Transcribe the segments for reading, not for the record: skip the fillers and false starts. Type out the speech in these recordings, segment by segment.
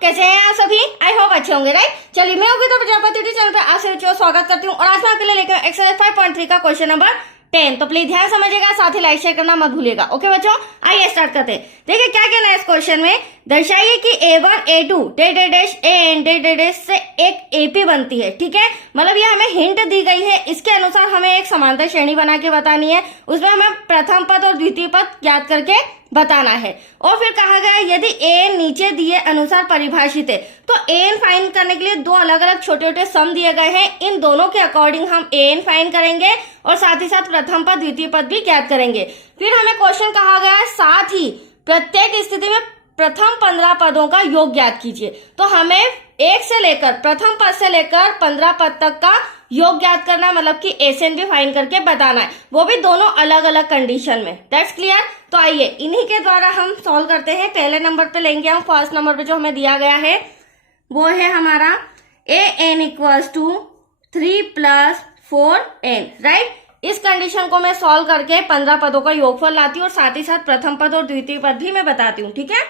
कैसे हैं आप सभी? आई होप अच्छे होंगे, राइट। चलिए मैं योगिता प्रजापति चैनल पे आप सभी को स्वागत करती हूँ और आज मैं आपके लिए लेकर एक्सरसाइज 5.3 का क्वेश्चन नंबर 10। तो प्लीज ध्यान समझिएगा, साथ ही लाइक शेयर करना मत भूलिएगा। ओके बच्चों, आइए स्टार्ट करते हैं। देखिए क्या कहना है इस क्वेश्चन में, दर्शाइए कि A1 A2 dash AN dash से एक AP बनती है। ठीक है, मतलब ये हमें हिंट दी गई है, इसके अनुसार हमें एक समांतर श्रेणी बना के बतानी है। उसमें हमें प्रथम पद और द्वितीय पद ज्ञात करके बताना है। और फिर कहा गया यदि AN नीचे दिए अनुसार परिभाषित है, तो AN फाइंड करने के लिए दो अलग अलग छोटे छोटे सम दिए गए हैं, इन दोनों के अकॉर्डिंग हम AN फाइंड करेंगे और साथ ही साथ प्रथम पद द्वितीय पद भी ज्ञात करेंगे। फिर हमें क्वेश्चन कहा गया है साथ ही प्रत्येक स्थिति में प्रथम 15 पदों का योग ज्ञात कीजिए। तो हमें एक से लेकर प्रथम पद से लेकर 15 पद तक का योग ज्ञात करना, मतलब कि SN भी फाइंड करके बताना है, वो भी दोनों अलग अलग कंडीशन में। That's clear. तो आइए इन्हीं के द्वारा हम सॉल्व करते हैं। पहले नंबर पे लेंगे हम, फर्स्ट नंबर पे जो हमें दिया गया है वो है हमारा AN equals to 3 + 4N, right. इस कंडीशन को मैं सॉल्व करके 15 पदों का योगफल लाती हूँ और साथ ही साथ प्रथम पद और द्वितीय पद भी मैं बताती हूँ। ठीक है,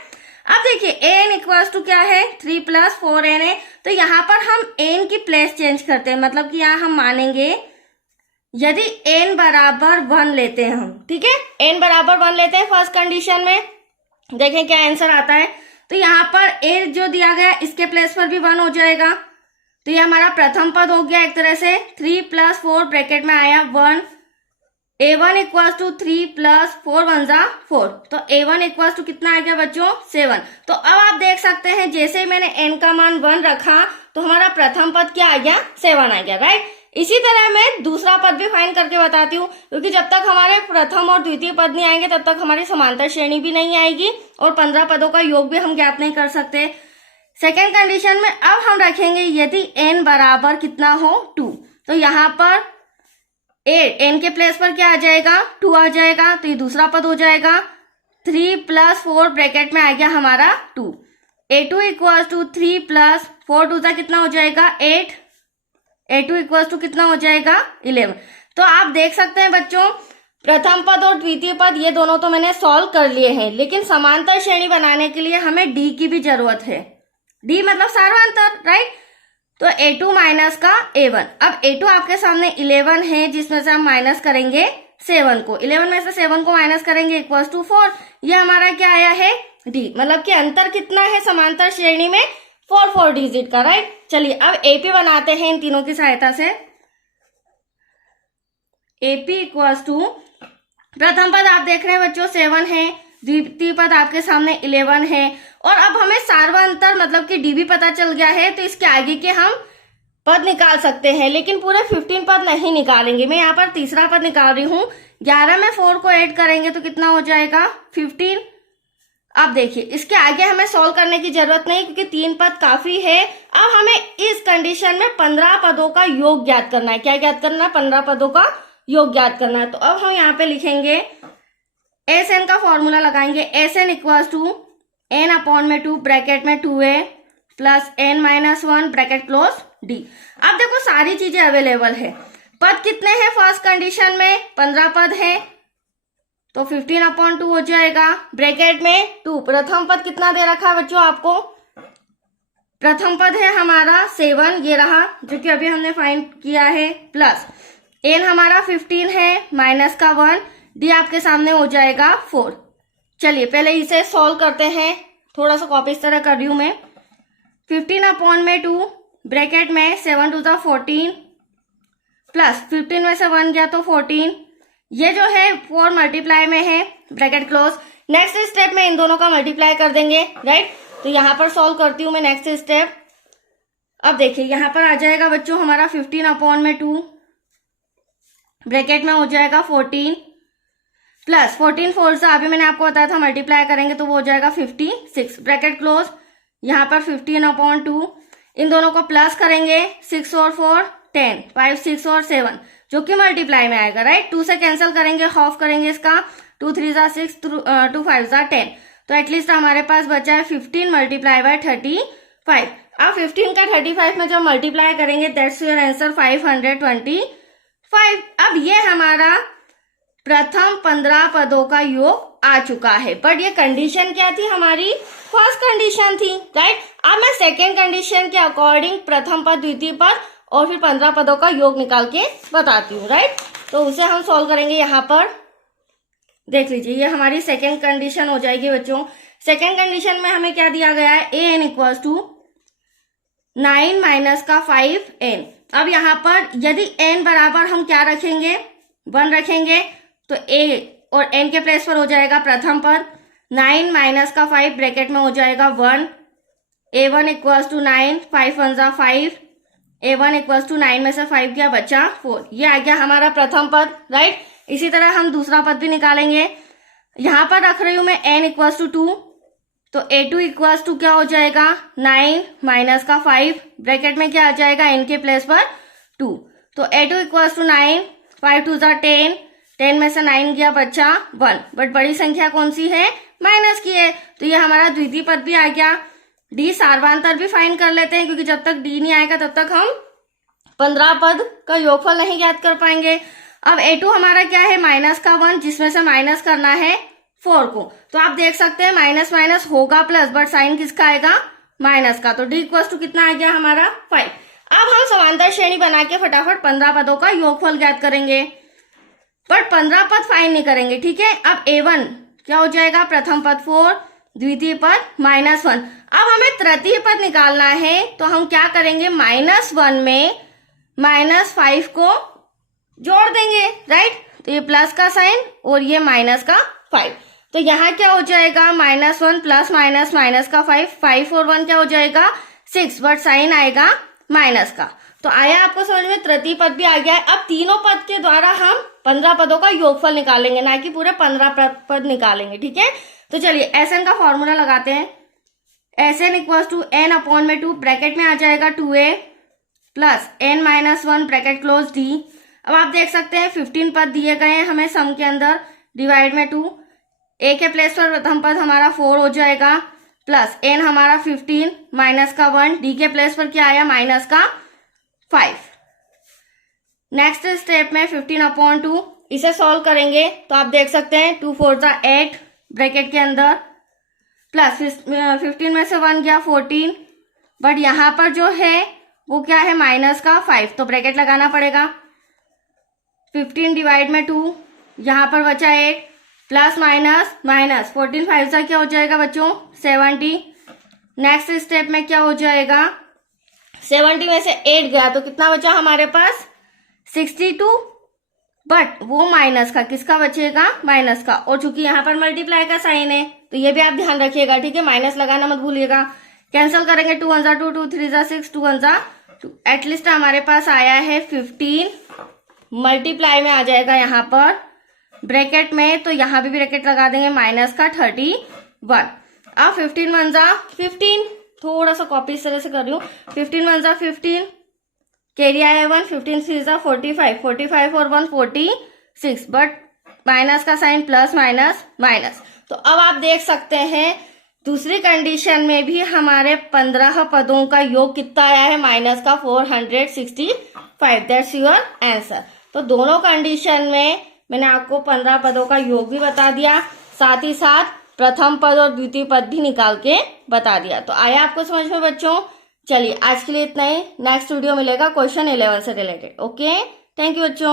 अब देखिए AN इक्वल्स टू क्या है, 3 + 4N है। तो यहाँ पर हम N की प्लेस चेंज करते हैं, मतलब कि यहाँ हम मानेंगे यदि N बराबर 1 लेते हैं हम। ठीक है, N बराबर 1 लेते हैं फर्स्ट कंडीशन में, देखें क्या आंसर आता है। तो यहाँ पर A जो दिया गया इसके प्लेस पर भी 1 हो जाएगा, तो ये हमारा प्रथम पद हो गया एक तरह से। 3 + 4 ब्रैकेट में आया 1, A1 इक्वल्स टू 3 + 4 1 = 4। तो A1 इक्वल्स टू कितना आ गया बच्चों, 7। तो अब आप देख सकते हैं जैसे मैंने N का मान 1 रखा तो हमारा प्रथम पद क्या आ गया, 7 आ गया, राइट। इसी तरह मैं दूसरा पद भी फाइंड करके बताती हूँ, क्योंकि जब तक हमारे प्रथम और द्वितीय पद नहीं आएंगे तब तक हमारी समांतर श्रेणी भी नहीं आएगी और 15 पदों का योग भी हम ज्ञात नहीं कर सकते। सेकेंड कंडीशन में अब हम रखेंगे यदि N बराबर कितना हो, 2। तो यहाँ पर N के प्लेस पर क्या आ जाएगा, 2 आ जाएगा, तो ये दूसरा पद हो जाएगा। 3 + 4 ब्रैकेट में आ गया हमारा 2। A2 इक्वल्स टू 3 + 4 2 सा कितना हो जाएगा, 8। A2 इक्वल्स टू कितना हो जाएगा, 11। तो आप देख सकते हैं बच्चों, प्रथम पद और द्वितीय पद ये दोनों तो मैंने सॉल्व कर लिए हैं, लेकिन समांतर श्रेणी बनाने के लिए हमें D की भी जरूरत है। D मतलब सार्वंतर, राइट। तो A2 माइनस का A1। अब A2 आपके सामने 11 है, जिसमें से हम माइनस करेंगे 7 को, 11 में से 7 को माइनस करेंगे इक्वल्स टू 4। ये हमारा क्या आया है, D। मतलब कि अंतर कितना है समांतर श्रेणी में, 4 डिजिट का, राइट। चलिए अब AP बनाते हैं इन तीनों की सहायता से। AP इक्वल्स टू प्रथम पद आप देख रहे हैं बच्चों 7 है, द्वितीय पद आपके सामने 11 है, और अब हमें सार्वंतर मतलब कि D भी पता चल गया है, तो इसके आगे के हम पद निकाल सकते हैं, लेकिन पूरे 15 पद नहीं निकालेंगे। मैं यहाँ पर तीसरा पद निकाल रही हूँ। 11 में 4 को ऐड करेंगे तो कितना हो जाएगा, 15। अब देखिए इसके आगे हमें सॉल्व करने की जरूरत नहीं, क्योंकि 3 पद काफी है। अब हमें इस कंडीशन में 15 पदों का योग ज्ञात करना है। क्या ज्ञात करना है, 15 पदों का योग ज्ञात करना है। तो अब हम यहाँ पे लिखेंगे SN का फॉर्मूला लगाएंगे। SN equals to N/2 bracket में 2A + N-1 bracket close D। अब देखो सारी चीजें अवेलेबल है। पद कितने हैं फर्स्ट कंडीशन में, 15 पद है, तो 15/2 हो जाएगा, ब्रैकेट में 2। प्रथम पद कितना दे रखा है बच्चों आपको, प्रथम पद है हमारा 7, ये रहा जो कि अभी हमने फाइंड किया है, प्लस N हमारा 15 है, माइनस का 1, D आपके सामने हो जाएगा 4। चलिए पहले इसे सॉल्व करते हैं, थोड़ा सा कॉपी इस तरह कर रही हूं मैं। 15/2 ब्रैकेट में 7 2 = 14 प्लस 15 में से 1 गया तो 14, ये जो है 4 मल्टीप्लाई में है, ब्रैकेट क्लोज। नेक्स्ट स्टेप में इन दोनों का मल्टीप्लाई कर देंगे, राइट। तो यहाँ पर सॉल्व करती हूँ मैं नेक्स्ट स्टेप। अब देखिए यहाँ पर आ जाएगा बच्चों हमारा 15/2 ब्रैकेट में हो जाएगा 14 प्लस 14 4 से अभी मैंने आपको बताया था मल्टीप्लाई करेंगे तो वो हो जाएगा 56, ब्रैकेट क्लोज। यहाँ पर 15/2, इन दोनों को प्लस करेंगे, 6 और 4 10, 5 6 और 7 जो कि मल्टीप्लाई में आएगा, राइट। 2 से कैंसिल करेंगे, हाफ करेंगे इसका, 2 3 = 6, 2 5 = 10। तो एटलीस्ट हमारे पास बचा है 15 × 35। अब 15 का 35 में जब मल्टीप्लाई करेंगे दैट्स योर आंसर 525। अब ये हमारा प्रथम 15 पदों का योग आ चुका है, बट ये कंडीशन क्या थी हमारी, फर्स्ट कंडीशन थी, राइट। अब मैं सेकेंड कंडीशन के अकॉर्डिंग प्रथम पद, द्वितीय पद और फिर 15 पदों का योग निकाल के बताती हूँ, राइट। तो उसे हम सॉल्व करेंगे। यहाँ पर देख लीजिए, ये हमारी सेकेंड कंडीशन हो जाएगी बच्चों। सेकेंड कंडीशन में हमें क्या दिया गया है, A N equal to 9 minus का 5n। अब यहाँ पर यदि n बराबर हम क्या रखेंगे, 1 रखेंगे, तो a और n के प्लेस पर हो जाएगा प्रथम पद, 9 माइनस का 5 ब्रैकेट में हो जाएगा 1, a1 इक्वल्स टू 9, 5 1 जा 5, a1 इक्वल्स टू 9 में से 5 गया, बचा 4। ये आ गया हमारा प्रथम पद, राइट। इसी तरह हम दूसरा पद भी निकालेंगे। यहाँ पर रख रही हूं मैं n इक्वल्स टू 2, तो a2 इक्वल्स टू क्या हो जाएगा, 9 माइनस का 5 ब्रैकेट में क्या आ जाएगा, n के प्लेस पर 2, तो a2 इक्वल्स टू 9, 5 2 जा 10, 10 में से 9 गया, बचा 1। बट बड़ी संख्या कौन सी है, माइनस की है, तो ये हमारा द्वितीय पद भी आ गया। डी सार्वधांतर भी फाइंड कर लेते हैं, क्योंकि जब तक डी नहीं आएगा तब तक हम 15 पद का योगफल नहीं ज्ञात कर पाएंगे। अब a2 हमारा क्या है, माइनस का 1, जिसमें से माइनस करना है 4 को। तो आप देख सकते हैं माइनस माइनस होगा प्लस, बट साइन किसका आएगा, माइनस का। तो डी इक्वल्स टू कितना आ गया हमारा, 5। अब हम समांतर श्रेणी बना के फटाफट 15 पदों का योगफल ज्ञात करेंगे, बट 15 पद फाइंड नहीं करेंगे, ठीक है। अब a1 क्या हो जाएगा, प्रथम पद 4, द्वितीय पद -1। अब हमें तृतीय पद निकालना है, तो हम क्या करेंगे, -1 में -5 को जोड़ देंगे, राइट। तो ये प्लस का साइन और ये माइनस का 5, तो यहाँ क्या हो जाएगा, -1 प्लस माइनस माइनस का 5, 5 और 1 क्या हो जाएगा, 6, बट साइन आएगा माइनस का। तो आया आपको समझ में, तृतीय पद भी आ गया है। अब तीनों पद के द्वारा हम 15 पदों का योगफल निकालेंगे, ना कि पूरे 15 पद निकालेंगे, ठीक है। तो चलिए Sn का फॉर्मूला लगाते हैं। Sn equals to n upon में 2, ब्रैकेट में आ जाएगा 2a plus n minus 1 bracket close d। अब आप देख सकते हैं 15 पद दिए गए हैं हमें सम के अंदर, डिवाइड में 2, a के प्लेस पर प्रथम पद हमारा 4 हो जाएगा, प्लस n हमारा 15 माइनस का 1, d के प्लेस पर क्या आया, माइनस का 5। नेक्स्ट स्टेप में 15 अपॉन 2, इसे सॉल्व करेंगे तो आप देख सकते हैं 2 4 जा 8 ब्रैकेट के अंदर, प्लस 15 में से 1 गया 14, बट यहाँ पर जो है वो क्या है, माइनस का 5, तो ब्रैकेट लगाना पड़ेगा। 15 डिवाइड में 2, यहाँ पर बचा 8, प्लस माइनस माइनस 14 5 जा क्या हो जाएगा बच्चों, 70। नेक्स्ट स्टेप में क्या हो जाएगा, 70 में से 8 गया तो कितना बचा हमारे पास, 62, बट वो माइनस का, किसका बचेगा, माइनस का। और चूंकि यहाँ पर मल्टीप्लाई का साइन है तो ये भी आप ध्यान रखिएगा, ठीक है, माइनस लगाना मत भूलिएगा। कैंसिल करेंगे, 2 1 जा 2, 2 3 जा 6, 2 1 जा 2, एटलीस्ट हमारे पास आया है 15, मल्टीप्लाई में आ जाएगा यहाँ पर ब्रैकेट में, तो यहाँ भी ब्रैकेट लगा देंगे, माइनस का 31। अब 15 1 जा 15, थोड़ा सा कॉपी इस तरह से कर रही हूँ, 15 1 जा 15, कैरी आया 1, 15 3 जा 45, 45 और 1 46, बट माइनस का साइन, प्लस माइनस माइनस। तो अब आप देख सकते हैं दूसरी कंडीशन में भी हमारे 15 पदों का योग कितना आया है, माइनस का 465। That's your answer. तो दोनों कंडीशन में मैंने आपको 15 पदों का योग भी बता दिया, साथ ही साथ प्रथम पद और द्वितीय पद भी निकाल के बता दिया। तो आया आपको समझ में बच्चों। चलिए आज के लिए इतना ही, नेक्स्ट वीडियो मिलेगा क्वेश्चन 11 से रिलेटेड। ओके, थैंक यू बच्चों।